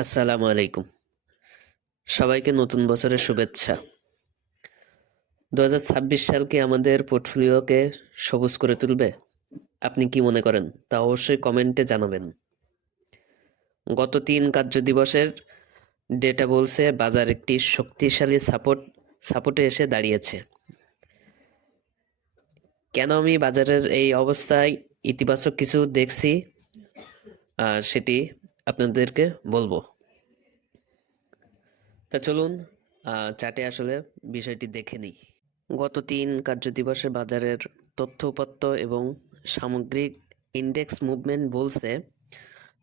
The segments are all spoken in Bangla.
আসসালামু আলাইকুম। সবাইকে নতুন বছরের শুভেচ্ছা। ২০২৬ সাল কি আমাদের পোর্টফোলিওকে সবুজ করে তুলবে? আপনি কি মনে করেন? তা অবশ্যই কমেন্টে জানাবেন। গত ৩ কার্যদিবসের ডেটা বলছে বাজার একটি শক্তিশালী সাপোর্টে এসে দাঁড়িয়েছে। কেন আমি বাজারের এই অবস্থায় ইতিবাচক কিছু দেখছি সেটি আপনাদেরকে বলবো। তা চলুন চার্টে আসলে বিষয়টি দেখে নিই। গত ৩ কার্যদিবসে বাজারের তথ্য-উপাত্ত এবং সামগ্রিক ইন্ডেক্স মুভমেন্ট বলছে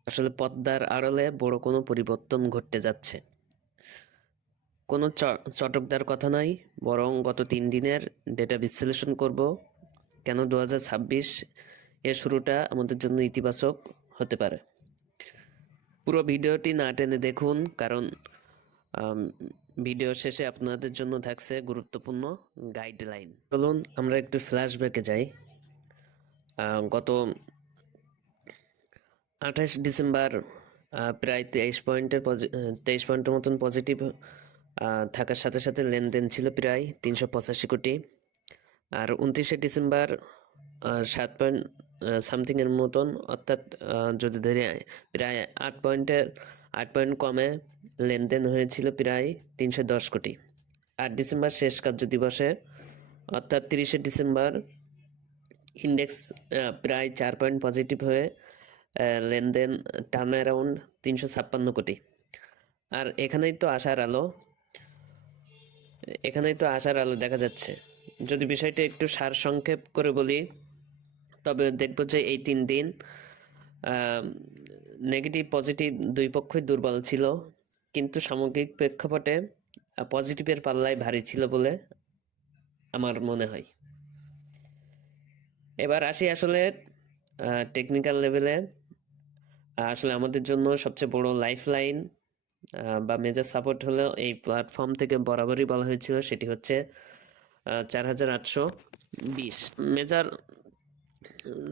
আসলে পদ্মার আড়ালে বড় কোনো পরিবর্তন ঘটতে যাচ্ছে। কোনো চটকদার কথা নয়, বরং গত ৩ দিনের ডেটা বিশ্লেষণ করব কেন ২০২৬ এর শুরুটা আমাদের জন্য ইতিবাচক হতে পারে। পুরো ভিডিওটি না টেনে দেখুন, কারণ ভিডিও শেষে আপনাদের জন্য থাকছে গুরুত্বপূর্ণ গাইডলাইন। চলুন আমরা একটু ফ্ল্যাশব্যাকে যাই। গত ২৮ ডিসেম্বর প্রায় ২৩ পয়েন্টের মতন পজিটিভ থাকার সাথে সাথে লেনদেন ছিল প্রায় ৩৮৫ কোটি। আর ২৯ ডিসেম্বর ৭ পয়েন্ট সামথিংয়ের মতন, অর্থাৎ যদি ধরে প্রায় ৮ পয়েন্ট কমে লেনদেন হয়েছিল প্রায় ৩১০ কোটি। ৮ ডিসেম্বর শেষ কার্যদিবসে অর্থাৎ ৩০ ডিসেম্বর ইন্ডেক্স প্রায় ৪ পয়েন্ট পজিটিভ হয়ে লেনদেন টার্ন অ্যারাউন্ড ৩৫৬ কোটি। আর এখানেই তো আশার আলো দেখা যাচ্ছে। যদি বিষয়টা একটু সারসংক্ষেপ করে বলি, তবে দেখব যে এই ৩ দিন নেগেটিভ পজিটিভ দুই পক্ষই দুর্বল ছিল, কিন্তু সামগ্রিক প্রেক্ষাপটে পজিটিভের পাল্লায় ভারী ছিল বলে আমার মনে হয়। এবার আসি আসলে টেকনিক্যাল লেভেলে। আসলে আমাদের জন্য সবচেয়ে বড় লাইফলাইন বা মেজর সাপোর্ট হলো এই প্ল্যাটফর্ম থেকে বরাবরই বলা হয়েছিল, সেটি হচ্ছে ৪৮২০। মেজর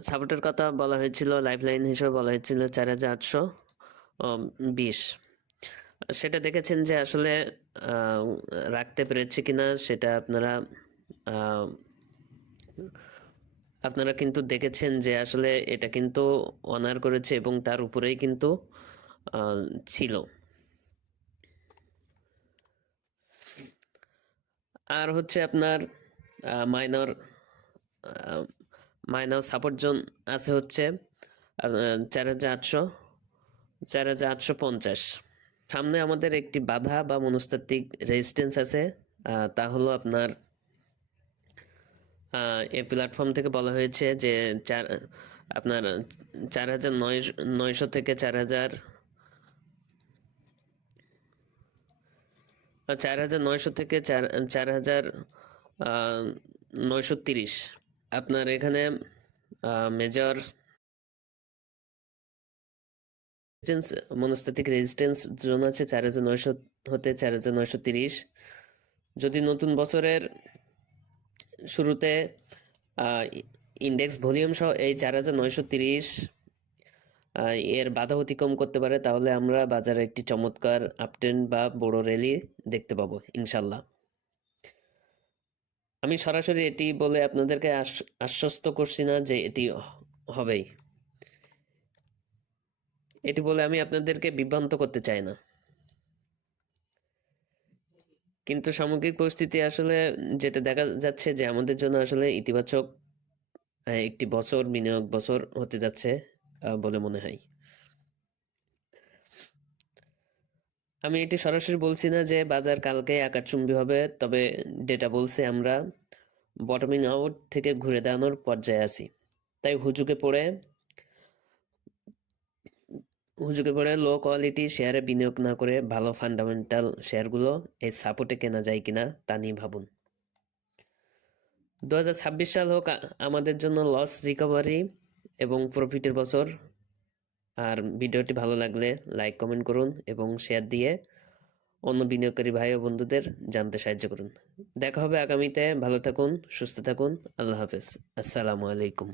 সাপোর্টের কথা বলা হয়েছিল, লাইফলাইন হিসেবে বলা হয়েছিল ৪৮২০। সেটা দেখেছেন যে আসলে রাখতে পেরেছে কিনা, সেটা আপনারা কিন্তু দেখেছেন যে আসলে এটা কিন্তু অনার করেছে এবং তার উপরেই কিন্তু ছিল। আর হচ্ছে আপনার মাইনর সাপোর্ট জোন আছে হচ্ছে ৪৮৫০। সামনে আমাদের একটি বাধা বা মনস্তাত্ত্বিক রেজিস্ট্যান্স আছে, তা হলো আপনার এই প্ল্যাটফর্ম থেকে বলা হয়েছে যে আপনার ৪৯০০ থেকে ৪৯০০ থেকে ৪৯৩০। আপনার এখানে মেজর মনস্তাত্ত্বিক রেজিস্ট্যান্স জোন আছে ৪৯০০ হতে ৪৯৩০। যদি নতুন বছরের শুরুতে ইন্ডেক্স ভলিউম সহ এই ৪৯৩০ এর বাধা অতিক্রম করতে পারে, তাহলে আমরা বাজারে একটি চমৎকার আপট্রেন্ড বা বড় র্যালি দেখতে পাবো ইনশাল্লাহ। আমি সরাসরি এটি বলে আপনাদেরকে আশ্বস্ত করছি না যে এটি হবেই, এটি বলে আমি আপনাদেরকে বিভ্রান্ত করতে চাই না। কিন্তু সামগ্রিক পরিস্থিতি আসলে যেটা দেখা যাচ্ছে যে আমাদের জন্য আসলে ইতিবাচক একটি বছর, বিনিয়োগ বছর হতে যাচ্ছে বলে মনে হয়। আমি এটি সরাসরি বলছি না যে বাজার কালকে আকাশচুম্বী হবে, তবে ডেটা বলছে আমরা বটমিং আউট থেকে ঘুরে দাঁড়ানোর পর্যায়ে আছি। তাই হুজুকে পড়ে লো কোয়ালিটি শেয়ারে বিনিয়োগ না করে ভালো ফান্ডামেন্টাল শেয়ারগুলো এই সাপোর্টে কেনা যায় কিনা তা নিয়ে ভাবুন। ২০২৬ সাল হোক আমাদের জন্য লস রিকভারি এবং প্রফিটের বছর। আর ভিডিওটি ভালো লাগলে লাইক, কমেন্ট করুন এবং শেয়ার দিয়ে অন্য বিনিয়োগকারী ভাই ও বন্ধুদের জানতে সাহায্য করুন। দেখা হবে আগামীতে। ভালো থাকুন, সুস্থ থাকুন। আল্লাহ হাফেজ। আসসালামু আলাইকুম।